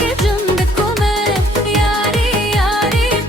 के जुंद को मैं यारी यारी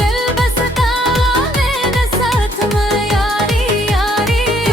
दिल बसता मेरे साथ में यारी यारी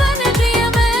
बन दिया मैं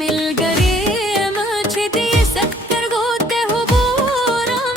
मिल गरी मुझे दिए सक्कर गोते हो बोरम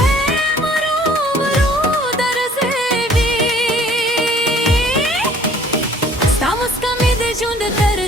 है मरो मरो दर से भी Estamos caminhando junto ter